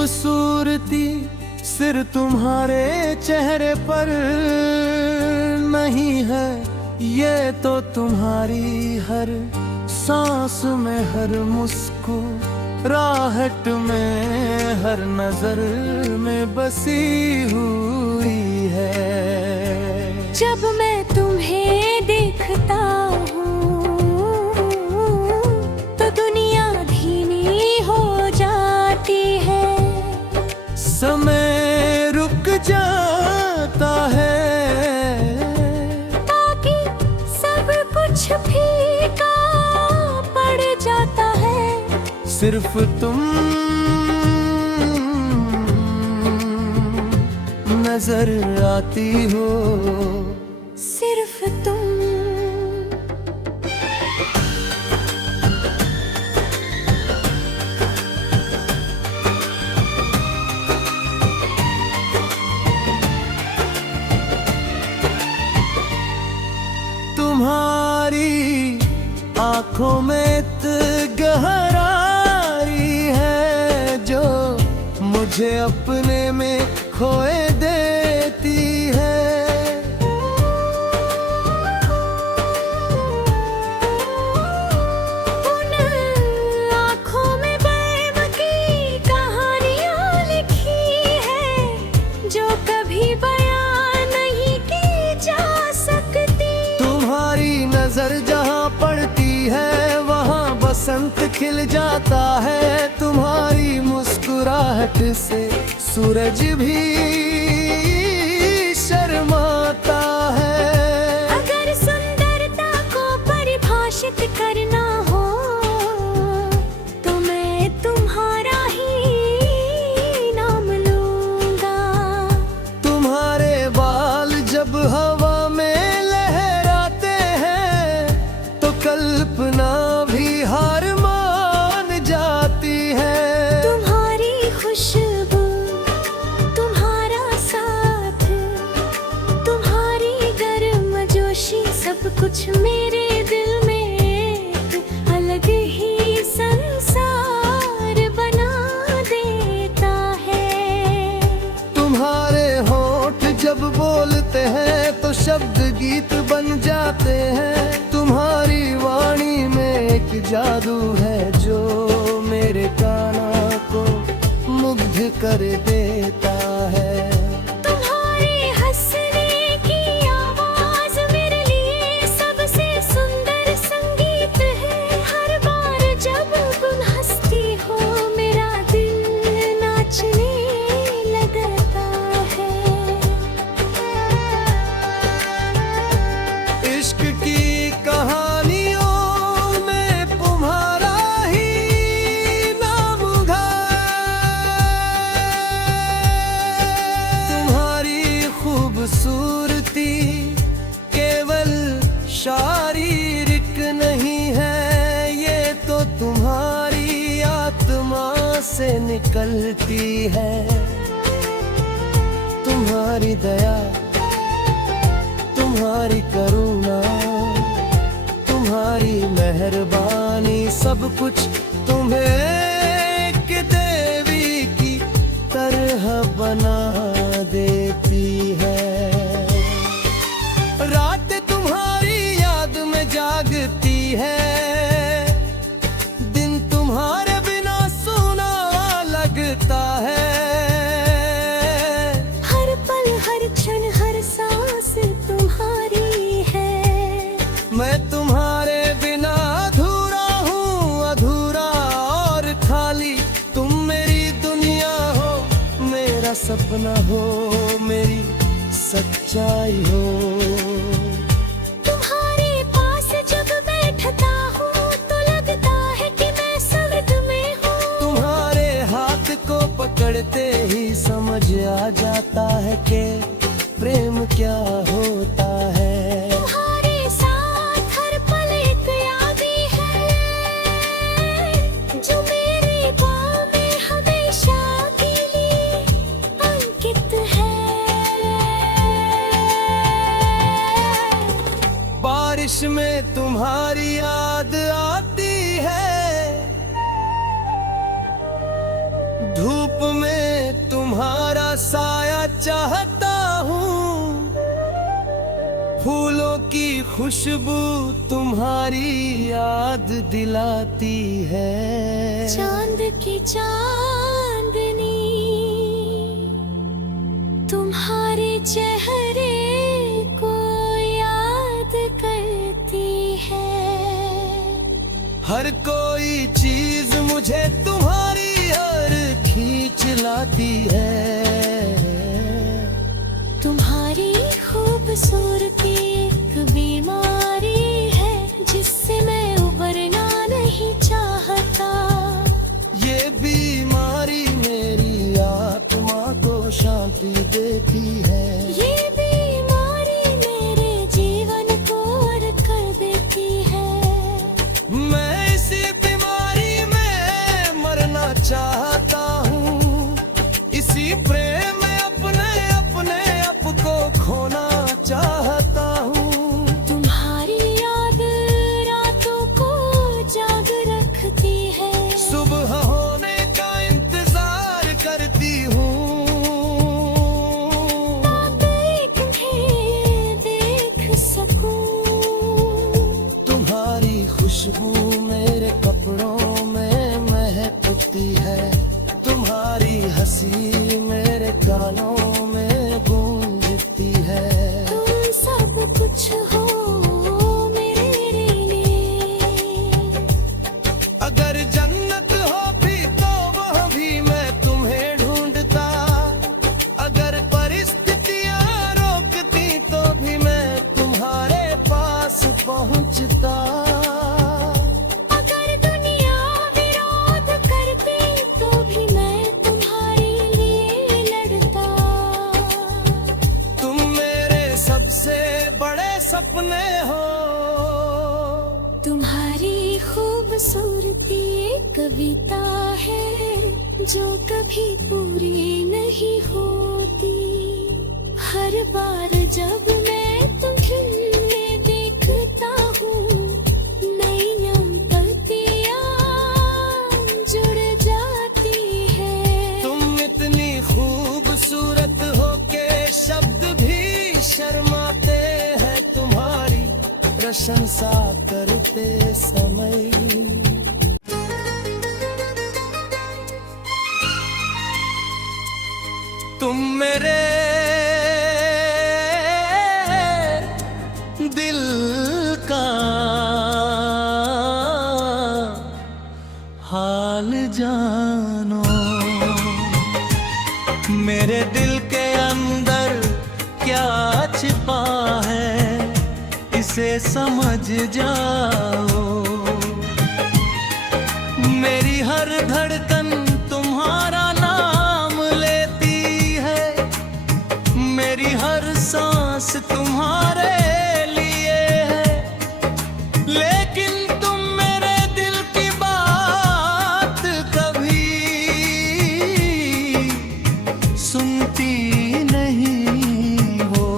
खूबसूरती सिर्फ तुम्हारे चेहरे पर नहीं है, ये तो तुम्हारी हर सांस में, हर मुस्कुराहट में, हर नजर में बसी हुई है। जब मैं तुम्हें देखता हूँ तो दुनिया धीमी हो जाती है, समय रुक जाता है, ताकि सब कुछ फीका पड़ जाता है। सिर्फ तुम नजर आती हो, सिर्फ तुम। तुम्हारी आंखों में गहराई है जो मुझे अपने में खोए देती है। उन आँखों में बेबकी कहानियाँ लिखी है जो कभी बयां नहीं की जा सकती। तुम्हारी नजर जहाँ पड़ती है वहाँ बसंत खिल जाता है। तुम्हारी मुस्कुराहट से सूरज भी शर्माता है। अगर सुंदरता को परिभाषित करना हो तो मैं तुम्हारा ही नाम लूंगा। तुम्हारे बाल जब हवा में लहराते हैं तो कल्पना भी हार मान जाती है। तुम्हारी खुशबू, तुम्हारा साथ, तुम्हारी गर्मजोशी, सब कुछ मेरे दिल में एक अलग ही संसार बना देता है। तुम्हारे होंठ जब बोलते हैं तो शब्द गीत बन जाते हैं। तुम्हारी वाणी में एक जादू है जो मेरे कानों को मुग्ध कर देता है। तुम्हारे हंसने की आवाज मेरे लिए सबसे सुंदर संगीत है। हर बार जब तुम हंसती हो मेरा दिल नाचने लगता है। इश्क की कहानियों में तुम्हारा ही नाम तुम्हारी खूबसूरती केवल शारीरिक नहीं है, ये तो तुम्हारी आत्मा से निकलती है। तुम्हारी दया, तुम्हारी करुणा, तुम्हारी मेहरबानी, सब कुछ तुम्हें एक देवी की तरह बना देती है। रात तुम्हारी याद में जागती है, दिन तुम्हारे बिना सूना लगता है। हर पल, हर क्षण, हर सांस तुम्हारी है। मैं तुम्हारे बिना अधूरा हूँ, अधूरा और खाली। तुम मेरी दुनिया हो, मेरा सपना हो, मेरी सच्चाई हो। तुम्हारे पास जब बैठता हूँ तो लगता है कि मैं स्वर्ग में हूँ। तुम्हारे हाथ को पकड़ते ही समझ आ जाता है कि प्रेम क्या होता है। तुम्हारे साथ हर पल एक यादें है जो मेरे पाँव में हमेशा के लिए अंकित है। बारिश में तुम्हारी याद आती है, धूप में तुम्हारा साया चाहता हूँ, फूलों की खुशबू तुम्हारी याद दिलाती है। चांद की चांदनी तुम्हारे चेहरे को याद करती है। हर कोई चीज मुझे तुम्हारी यार खींच लाती है। तुम्हारी खूबसूरती एक बीमारी है, जिससे मैं उबरना नहीं चाहता। ये बीमारी मेरी आत्मा को शांति देती है। ये बीमारी मेरे जीवन को और कर देती है। मैं इसी बीमारी में मरना चाहता हूँ, इसी प्रेम में अपने आप को खोना चाहता हूँ। तुम्हारी याद रातों को जाग रखती है। सुबह होने का इंतजार करती हूँ, ताकि तुम्हें देख सकूं। तुम्हारी खुशबू मेरे कपड़ों में महकती है। तुम्हारी हंसी मेरे कानों में गूंजती है। तुम सब कुछ हो मेरे लिए। अगर जन्नत हो भी तो वह भी मैं तुम्हें ढूंढता। अगर परिस्थितियां रोकती तो भी मैं तुम्हारे पास पहुंचता। अगर दुनिया विरोध करती तो भी मैं तुम्हारे लिए लड़ता। तुम मेरे सबसे बड़े सपने हो। तुम्हारी खूबसूरती एक कविता है, जो कभी पूरी नहीं होती। हर बार जब मैं तुम्हें देखता हूँ, नई पंक्तियाँ जुड़ जाती है। तुम इतनी खूबसूरत हो के शब्द भी शर्माते हैं तुम्हारी प्रशंसा करते समय। तुम मेरे दिल का हाल जानो। मेरे दिल के अंदर क्या छिपा है, इसे समझ जाओ। मेरी हर धड़कन तुम्हारा नाम लेती है। मेरी हर सांस तुम्हारे लिए है। लेकिन तुम मेरे दिल की बात कभी सुनती नहीं हो।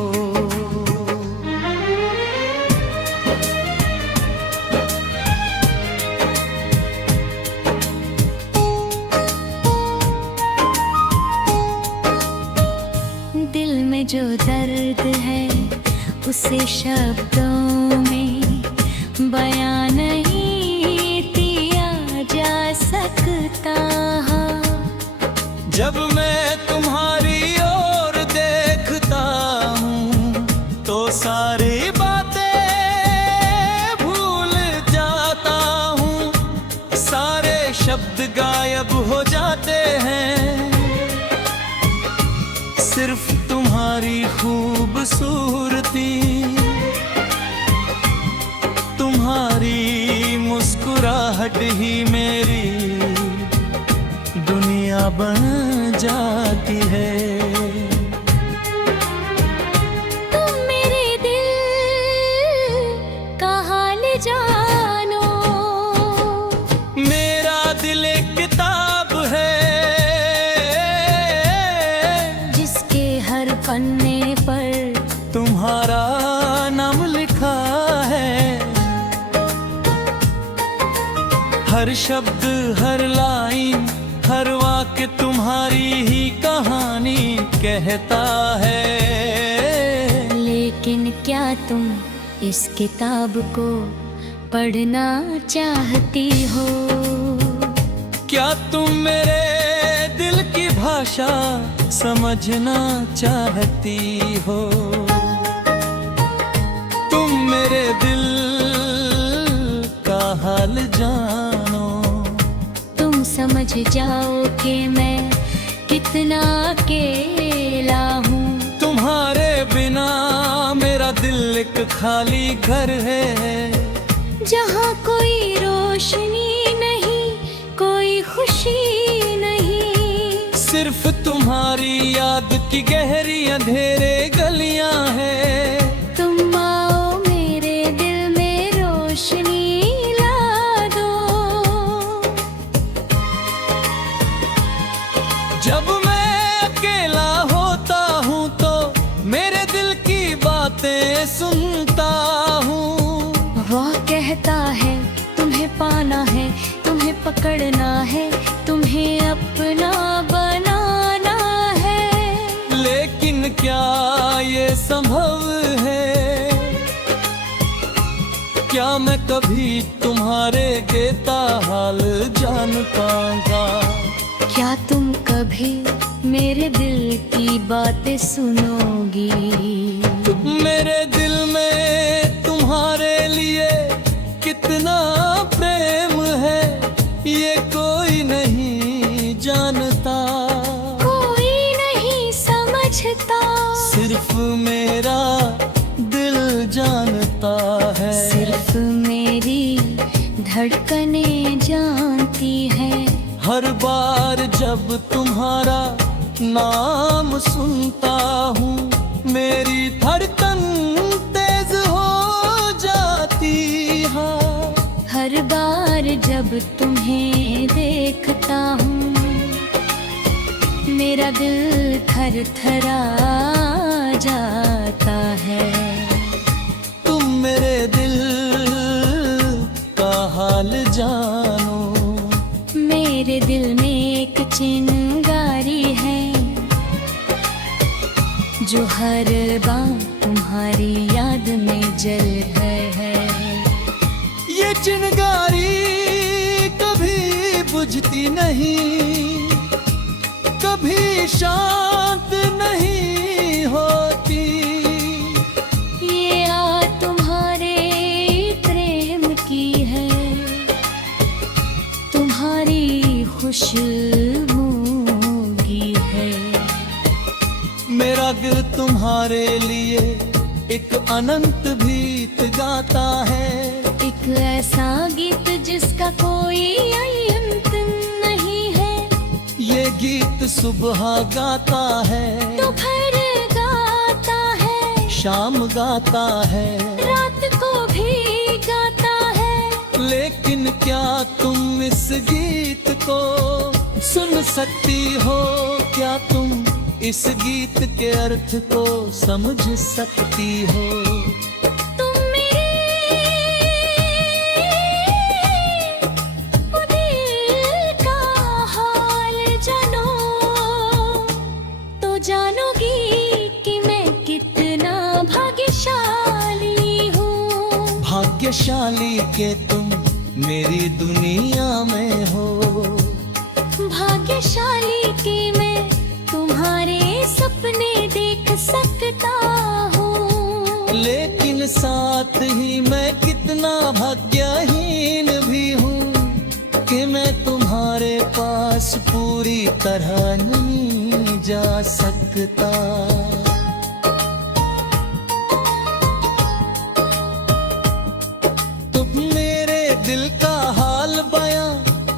दिल में जो दर्द है, उसे शब्दों में बयां नहीं किया जा सकता। जब मैं तुम्हारी ओर देखता हूँ, तो सारी बातें भूल जाता हूँ। सारे शब्द गायब हो जाते हैं। सिर्फ तुम्हारी खूबसूरती, तुम्हारी मुस्कुराहट ही मेरी दुनिया बन जाती है। तुम मेरे दिल का हाल जानो। मेरा दिल एक किताब है, जिसके हर पन्ने पर तुम्हारा नाम लिखा है। हर शब्द, हर लाइन, हर वाक्य तुम्हारी ही कहानी। कहता है। लेकिन क्या तुम इस किताब को पढ़ना चाहती हो? क्या तुम मेरे दिल की भाषा समझना चाहती हो? तुम मेरे दिल का हाल जानो। तुम समझ जाओ कि मैं कितना अकेला हूँ। तुम्हारे बिना मेरा दिल एक खाली घर है, जहाँ कोई रोशनी नहीं, कोई खुशी नहीं। सिर्फ तुम्हारी याद की गहरी अंधेरे गलियां हैं। तुम आओ मेरे दिल में रोशनी ला दो। जब मैं अकेला होता हूँ तो मेरे दिल की बातें सुनता हूँ। वह कहता है तुम्हें पाना है, तुम्हें पकड़ना है, तुम्हें अपना बनाना है। लेकिन क्या ये संभव है? क्या मैं कभी तुम्हारे देता हाल जान पाऊंगा? क्या तुम कभी मेरे दिल की बातें सुनोगी? मेरे दिल में तुम्हारे लिए कितना प्रेम है, ये कोई नहीं जानता, कोई नहीं समझता। सिर्फ मेरा दिल जानता है। सिर्फ मेरी धड़कनें जानती है। हर बार जब तुम्हारा नाम सुनता हूँ मेरी धड़कन तेज हो जाती है। हर बार जब तुम्हें देखता हूँ मेरा दिल थर थरा जाता है। तुम मेरे दिल का हाल जानो। मेरे दिल में एक चिंगारी है जो हर बार तुम्हारी याद में जल है। ये चिंगारी कभी बुझती नहीं, कभी शांत नहीं होती। ये आग तुम्हारे प्रेम की है, तुम्हारी खुशबू की है। मेरा दिल तुम्हारे लिए एक अनंत गीत गाता है। एक ऐसा गीत जिसका कोई अंत नहीं है। ये गीत सुबह गाता है, दोपहर गाता है, शाम गाता है, रात को भी गाता है। लेकिन क्या तुम इस गीत को सुन सकती हो? क्या तुम इस गीत के अर्थ को समझ सकती हो? तुम मेरे दिल का हाल जानो तो जानोगी कि मैं कितना भाग्यशाली हूँ। भाग्यशाली के तुम मेरी दुनिया में हो। भाग्यशाली कि मैं तुम्हारे सपने देख सकता हूँ। लेकिन साथ ही मैं कितना भाग्यहीन भी हूँ कि मैं तुम्हारे पास पूरी तरह नहीं जा सकता। तुम मेरे दिल का हाल बयां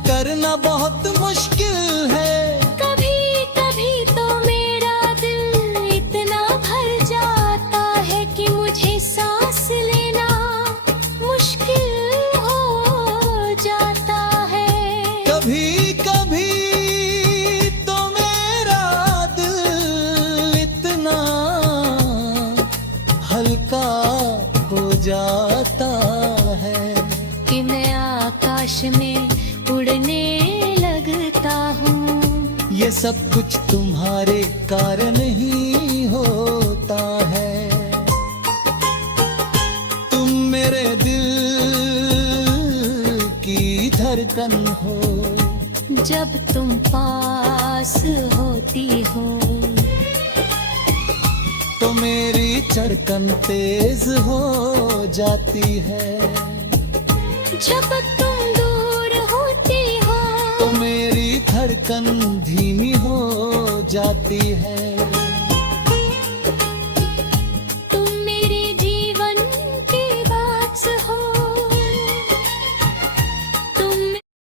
करना बहुत मुश्किल है। कभी कभी तो मेरा दिल इतना भर जाता है कि मुझे सांस लेना मुश्किल हो जाता है। कभी कभी तो मेरा दिल इतना सब कुछ तुम्हारे कारण ही होता है। तुम मेरे दिल की धड़कन हो, जब तुम पास होती हो तो मेरी धड़कन तेज हो जाती है। जब तुम दूर होती हो तो मेरी धड़कन धीमी हो जाती है।